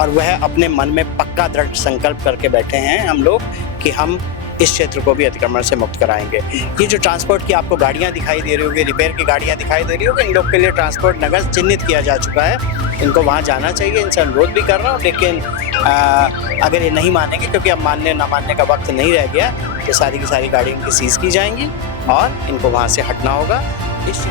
और वह अपने मन में पक्का दृढ़ संकल्प करके बैठे हैं हम लोग कि हम इस क्षेत्र को भी अतिक्रमण से मुक्त कराएंगे। ये जो ट्रांसपोर्ट की आपको गाड़ियां दिखाई दे रही होगी, रिपेयर की गाड़ियां दिखाई दे रही होगी, इन लोग के लिए ट्रांसपोर्ट नगर चिन्हित किया जा चुका है। इनको वहां जाना चाहिए, इनसे अनुरोध भी कर रहा हूँ, लेकिन अगर ये नहीं मानेंगे, क्योंकि अब मानने ना मानने का वक्त नहीं रह गया, तो सारी की सारी गाड़ी इनकी सीज की जाएंगी और इनको वहाँ से हटना होगा। इस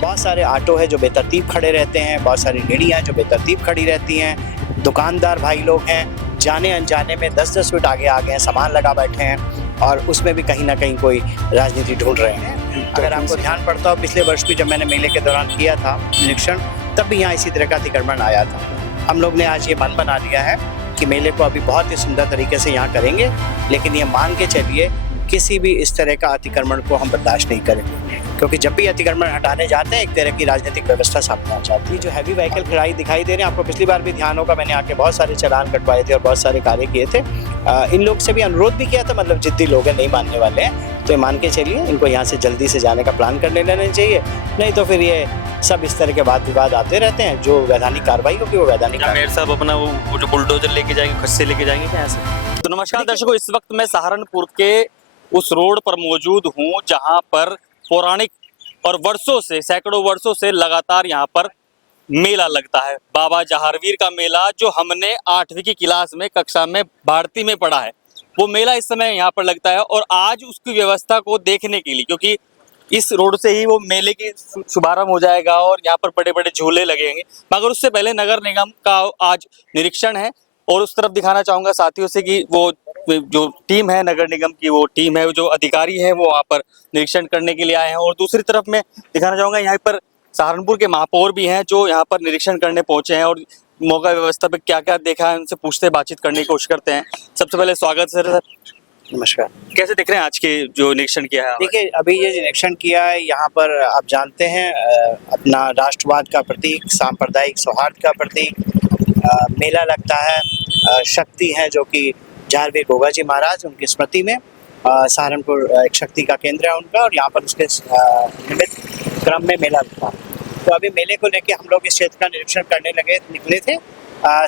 बहुत सारे ऑटो है जो बेतरतीब खड़े रहते हैं, बहुत सारी रेहड़ियाँ हैं जो बेतरतीब खड़ी रहती हैं, दुकानदार भाई लोग हैं जाने अनजाने में 10-10 फीट आगे आ गए हैं, सामान लगा बैठे हैं और उसमें भी कहीं ना कहीं कोई राजनीति ढूंढ रहे हैं। अगर आपको ध्यान पड़ता हो, पिछले वर्ष भी जब मैंने मेले के दौरान किया था निरीक्षण, तब भी यहाँ इसी तरह का अतिक्रमण आया था। हम लोग ने आज ये मन बना लिया है कि मेले को अभी बहुत ही सुंदर तरीके से यहाँ करेंगे, लेकिन ये मान के चलिए किसी भी इस तरह का अतिक्रमण को हम बर्दाश्त नहीं करेंगे, क्योंकि जब भी अतिक्रमण हटाने जाते हैं एक तरह की राजनीतिक व्यवस्था सामने आ जाती है। जो हैवी व्हीकल खड़ाई दिखाई दे रहे हैं, आपको पिछली बार भी ध्यान होगा, मैंने आके बहुत सारे चालान कटवाए थे और बहुत सारे कार्य किए थे। इन लोग से भी अनुरोध भी किया था, मतलब जिद्दी लोग हैं, नहीं मानने वाले हैं, तो ये मान के चलिए इनको यहाँ से जल्दी से जाने का प्लान कर लेना चाहिए, नहीं तो फिर ये सब इस तरह के वाद विवाद आते रहते हैं। जो वैधानिक कार्रवाई होगी वो वैधानिक। मेयर साहब अपना वो जो बुलडोजर लेके जाएंगे, खस्से लेके जाएंगे क्या ऐसे? तो नमस्कार दर्शकों, इस वक्त मैं सहारनपुर के उस रोड पर मौजूद हूँ जहाँ पर पौराणिक और वर्षों से, सैकड़ों वर्षों से लगातार यहाँ पर मेला लगता है। बाबा जहारवीर का मेला, जो हमने 8वीं की क्लास में कक्षा में भारती में पढ़ा है, वो मेला इस समय यहाँ पर लगता है। और आज उसकी व्यवस्था को देखने के लिए, क्योंकि इस रोड से ही वो मेले की शुभारंभ हो जाएगा और यहाँ पर बड़े बड़े झूले लगेंगे, मगर उससे पहले नगर निगम का आज निरीक्षण है। और उस तरफ दिखाना चाहूंगा साथियों से कि वो जो टीम है नगर निगम की, वो टीम है, जो अधिकारी है, वो वहाँ पर निरीक्षण करने के लिए आए हैं। और दूसरी तरफ मैं दिखाना चाहूंगा यहाँ पर सहारनपुर के महापौर भी हैं जो यहाँ पर निरीक्षण करने पहुंचे हैं और मौका व्यवस्था पे क्या क्या देखा है उनसे पूछते, बातचीत करने की कोशिश करते हैं। सबसे पहले स्वागत सर। नमस्कार। कैसे देख रहे हैं आज के जो निरीक्षण किया है? देखिए, अभी ये निरीक्षण किया है, यहाँ पर आप जानते हैं अपना राष्ट्रवाद का प्रतीक, सांप्रदायिक सौहार्द का प्रतीक मेला लगता है। शक्ति है जो कि जहारवीर गोगा जी महाराज, उनकी स्मृति में सहारनपुर एक शक्ति का केंद्र है उनका, और यहाँ पर उसके निमित्त क्रम में मेला लगता है। तो अभी मेले को लेके हम लोग इस क्षेत्र का निरीक्षण करने निकले थे।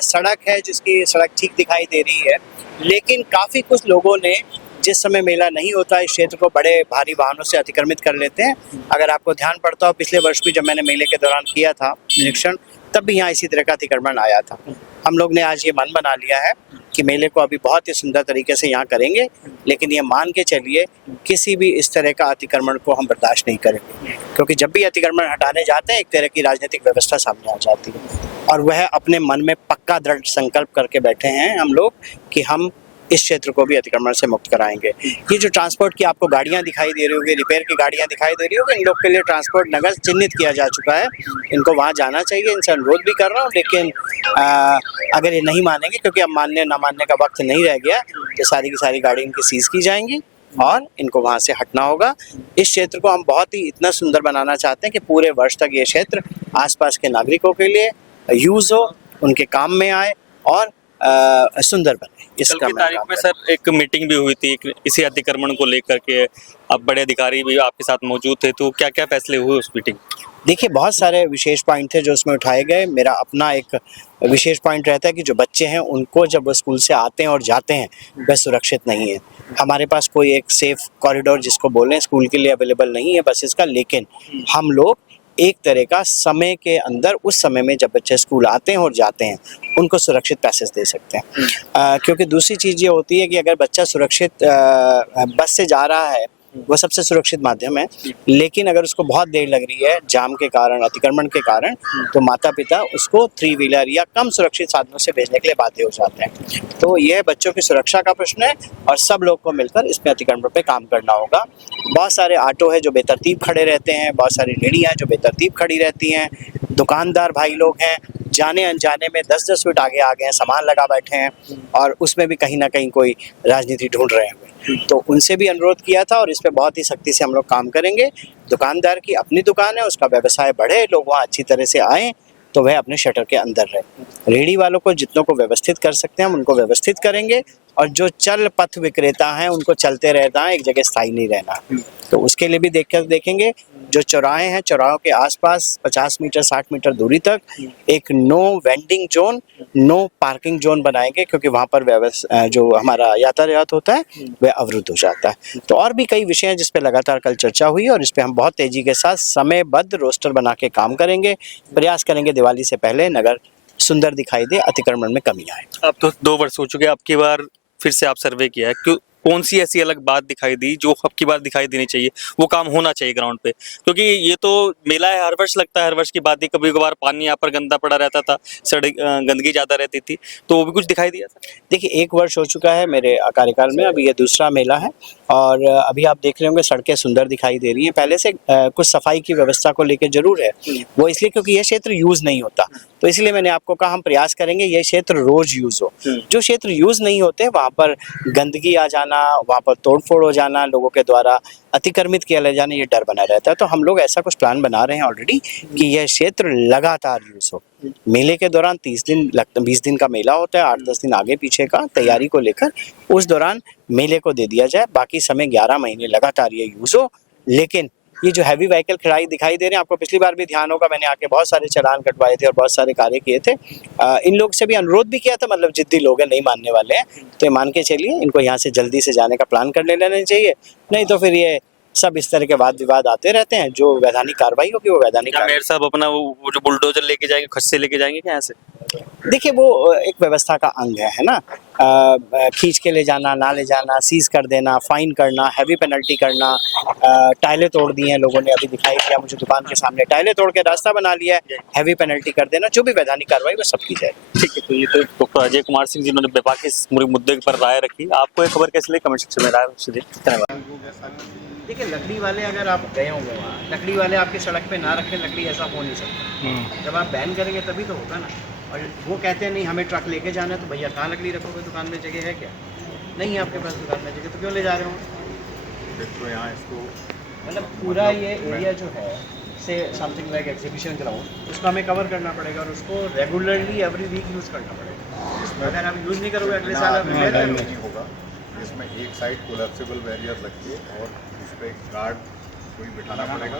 सड़क है जिसकी सड़क ठीक दिखाई दे रही है, लेकिन काफ़ी कुछ लोगों ने जिस समय मेला नहीं होता इस क्षेत्र को बड़े भारी वाहनों से अतिक्रमित कर लेते हैं। अगर आपको ध्यान पड़ता हो, पिछले वर्ष भी जब मैंने मेले के दौरान किया था निरीक्षण, तब भी यहाँ इसी तरह का अतिक्रमण आया था। हम लोग ने आज ये मन बना लिया है कि मेले को अभी बहुत ही सुंदर तरीके से यहाँ करेंगे, लेकिन ये मान के चलिए किसी भी इस तरह का अतिक्रमण को हम बर्दाश्त नहीं करेंगे, क्योंकि जब भी अतिक्रमण हटाने जाते हैं एक तरह की राजनीतिक व्यवस्था सामने आ जाती है। और वह अपने मन में पक्का दृढ़ संकल्प करके बैठे हैं हम लोग कि हम इस क्षेत्र को भी अतिक्रमण से मुक्त कराएंगे। ये जो ट्रांसपोर्ट की आपको गाड़ियां दिखाई दे रही होगी, रिपेयर की गाड़ियां दिखाई दे रही होगी, इन लोग के लिए ट्रांसपोर्ट नगर चिन्हित किया जा चुका है। इनको वहां जाना चाहिए, इनसे अनुरोध भी कर रहा हूँ, लेकिन अगर ये नहीं मानेंगे, क्योंकि अब मानने ना मानने का वक्त नहीं रह गया, तो सारी की सारी गाड़ी इनकी सीज की जाएंगी और इनको वहाँ से हटना होगा। इस क्षेत्र को हम बहुत ही इतना सुंदर बनाना चाहते हैं कि पूरे वर्ष तक ये क्षेत्र आसपास के नागरिकों के लिए यूज हो, उनके काम में आए और सुंदर बने। कल की तारीख में सर एक मीटिंग भी हुई थी इसी अतिक्रमण को लेकर के, अब बड़े अधिकारी भी आपके साथ मौजूद थे, तो क्या क्या फैसले हुए उस मीटिंग? देखिए, बहुत सारे विशेष पॉइंट थे जो उसमें उठाए गए। मेरा अपना एक विशेष पॉइंट रहता है कि जो बच्चे हैं उनको जब वो स्कूल से आते हैं और जाते हैं वह सुरक्षित नहीं है। हमारे पास कोई एक सेफ कॉरिडोर जिसको बोलें स्कूल के लिए अवेलेबल नहीं है बसेस का, लेकिन हम लोग एक तरह का समय के अंदर, उस समय में जब बच्चे स्कूल आते हैं और जाते हैं, उनको सुरक्षित पैसेज दे सकते हैं। क्योंकि दूसरी चीज़ ये होती है कि अगर बच्चा सुरक्षित बस से जा रहा है, वो सबसे सुरक्षित माध्यम है, लेकिन अगर उसको बहुत देर लग रही है जाम के कारण, अतिक्रमण के कारण, तो माता पिता उसको 3 व्हीलर या कम सुरक्षित साधनों से भेजने के लिए बाध्य हो जाते हैं। तो यह बच्चों की सुरक्षा का प्रश्न है और सब लोग को मिलकर इसमें अतिक्रमण पे काम करना होगा। बहुत सारे ऑटो है जो बेतरतीब खड़े रहते हैं, बहुत सारी रेहड़ियाँ हैं जो बेतरतीब खड़ी रहती हैं, दुकानदार भाई लोग हैं जाने अनजाने में 10-10 फीट आगे आ गए हैं, सामान लगा बैठे हैं और उसमें भी कहीं ना कहीं कोई राजनीति ढूंढ रहे हैं। तो उनसे भी अनुरोध किया था और इस पे बहुत ही सख्ती से हम लोग काम करेंगे। दुकानदार की अपनी दुकान है, उसका व्यवसाय बढ़े, लोग वहाँ अच्छी तरह से आएँ तो वह अपने शटर के अंदर रहे। रेहड़ी वालों को जितनों को व्यवस्थित कर सकते हैं हम उनको व्यवस्थित करेंगे और जो चल पथ विक्रेता हैं उनको चलते रहना है, एक जगह स्थायी नहीं रहना। तो उसके लिए भी देखेंगे जो चौराहे हैं, चौराहों के आसपास 50 मीटर 60 मीटर दूरी तक एक no vending zone, no parking zone बनाएंगे, क्योंकि वहाँ पर जो हमारा यातायात होता है वह अवरुद्ध हो जाता है। तो और भी कई विषय हैं जिस पे लगातार कल चर्चा हुई और इस पे हम बहुत तेजी के साथ समयबद्ध रोस्टर बना के काम करेंगे। प्रयास करेंगे दिवाली से पहले नगर सुंदर दिखाई दे, अतिक्रमण में कमी आए। अब तो 2 वर्ष हो चुके हैं, अब की बार फिर से आप सर्वे किया है, क्यों कौन सी ऐसी अलग बात दिखाई दी जो अब की बार दिखाई देनी चाहिए, वो काम होना चाहिए ग्राउंड पे? क्योंकि ये तो मेला है, हर वर्ष लगता है, हर वर्ष की बात ही, कभी कभार पानी यहाँ पर गंदा पड़ा रहता था, सड़क गंदगी ज़्यादा रहती थी, तो वो भी कुछ दिखाई दिया था? देखिए 1 वर्ष हो चुका है मेरे कार्यकाल में, अभी ये दूसरा मेला है और अभी आप देख रहे होंगे सड़कें सुंदर दिखाई दे रही हैं। पहले से कुछ सफाई की व्यवस्था को लेके जरूर है, वो इसलिए क्योंकि ये क्षेत्र यूज नहीं होता, तो इसलिए मैंने आपको कहा हम प्रयास करेंगे ये क्षेत्र रोज यूज हो। जो क्षेत्र यूज नहीं होते वहाँ पर गंदगी आ जाना, वहाँ पर तोड़फोड़ हो जाना, लोगों के द्वारा अतिक्रमित किया ले जाना, ये डर बना रहता है। तो हम लोग ऐसा कुछ प्लान बना रहे हैं ऑलरेडी कि यह क्षेत्र लगातार यूज हो। मेले के दौरान 20 दिन का मेला होता है, 8-10 दिन आगे पीछे का तैयारी को लेकर उस दौरान मेले को दे दिया जाए, बाकी समय 11 महीने लगातार ये यूज हो। लेकिन ये जो हैवी व्हीकल खड़ाई दिखाई दे रहे हैं, आपको पिछली बार भी ध्यान होगा मैंने आके बहुत सारे चालान कटवाए थे और बहुत सारे कार्य किए थे। इन लोग से भी अनुरोध भी किया था, मतलब जिद्दी लोग हैं, नहीं मानने वाले हैं, तो ये मान के चलिए इनको यहाँ से जल्दी से जाने का प्लान कर लेना चाहिए, नहीं तो फिर ये सब इस तरह के वाद विवाद आते रहते हैं। जो वैधानिक कार्रवाई होगी वो वैधानिक क्या मेयर साहब अपना वो जो बुलडोजर लेके जाएंगे, खस्से लेके जाएंगे क्या ऐसे? देखिए वो एक व्यवस्था का अंग है ना। खींच के ले जाना, ना ले जाना, सीज कर देना, फाइन करना, हैवी पेनल्टी करना, टाइलें तोड़ दी हैं लोगों ने, अभी दिखाई दिया मुझे दुकान के सामने, टाइलें तोड़ के रास्ता बना लिया है, हैवी पेनल्टी कर देना, जो भी वैधानिक कार्रवाई वो सब की जाए। ठीक है, तो ये तो डॉक्टर अजय कुमार सिंह जिन्होंने व्यापक के इस पूरे मुद्दे पर राय रखी, आपको ये खबर कैसे लगी? कमेंट सेक्शन में राय अवश्य दें। धन्यवाद। देखिए लकड़ी वाले अगर आप गए होंगे वहाँ, लकड़ी वाले आपकी सड़क पे ना रखें लकड़ी, ऐसा हो नहीं सकता। जब आप बैन करेंगे तभी तो होगा ना। और वो कहते हैं नहीं हमें ट्रक लेके जाना है, तो भैया कहाँ लकड़ी रखोगे? दुकान में जगह है क्या? नहीं है आपके पास दुकान में जगह, तो क्यों ले जा रहे हो? तो यहाँ इसको मतलब पूरा ये एरिया जो है से समथिंग लाइक एग्जीबिशन ग्राउंड, उसको हमें कवर करना पड़ेगा और उसको रेगुलरली एवरी वीक यूज़ करना पड़ेगा। अगर आप यूज़ नहीं करोगे अगले साल आप रिपेयर करोगे। नहीं होगा, इसमें एक साइड कोलैप्सिबल बैरियर रखिए और उस पर एक गार्ड कोई बिठाना पड़ेगा।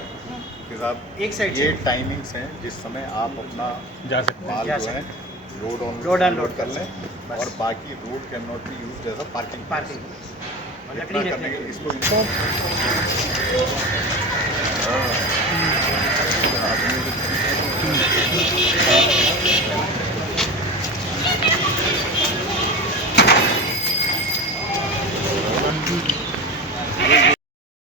फिर आप एक साइड ये टाइमिंग्स हैं जिस समय आप अपना जा सकते माल जा जो है सकते लोड अनलोड कर लें, और बाकी road can not be used as a parking. Parking और इतना लकड़ी करने रखने के के इसको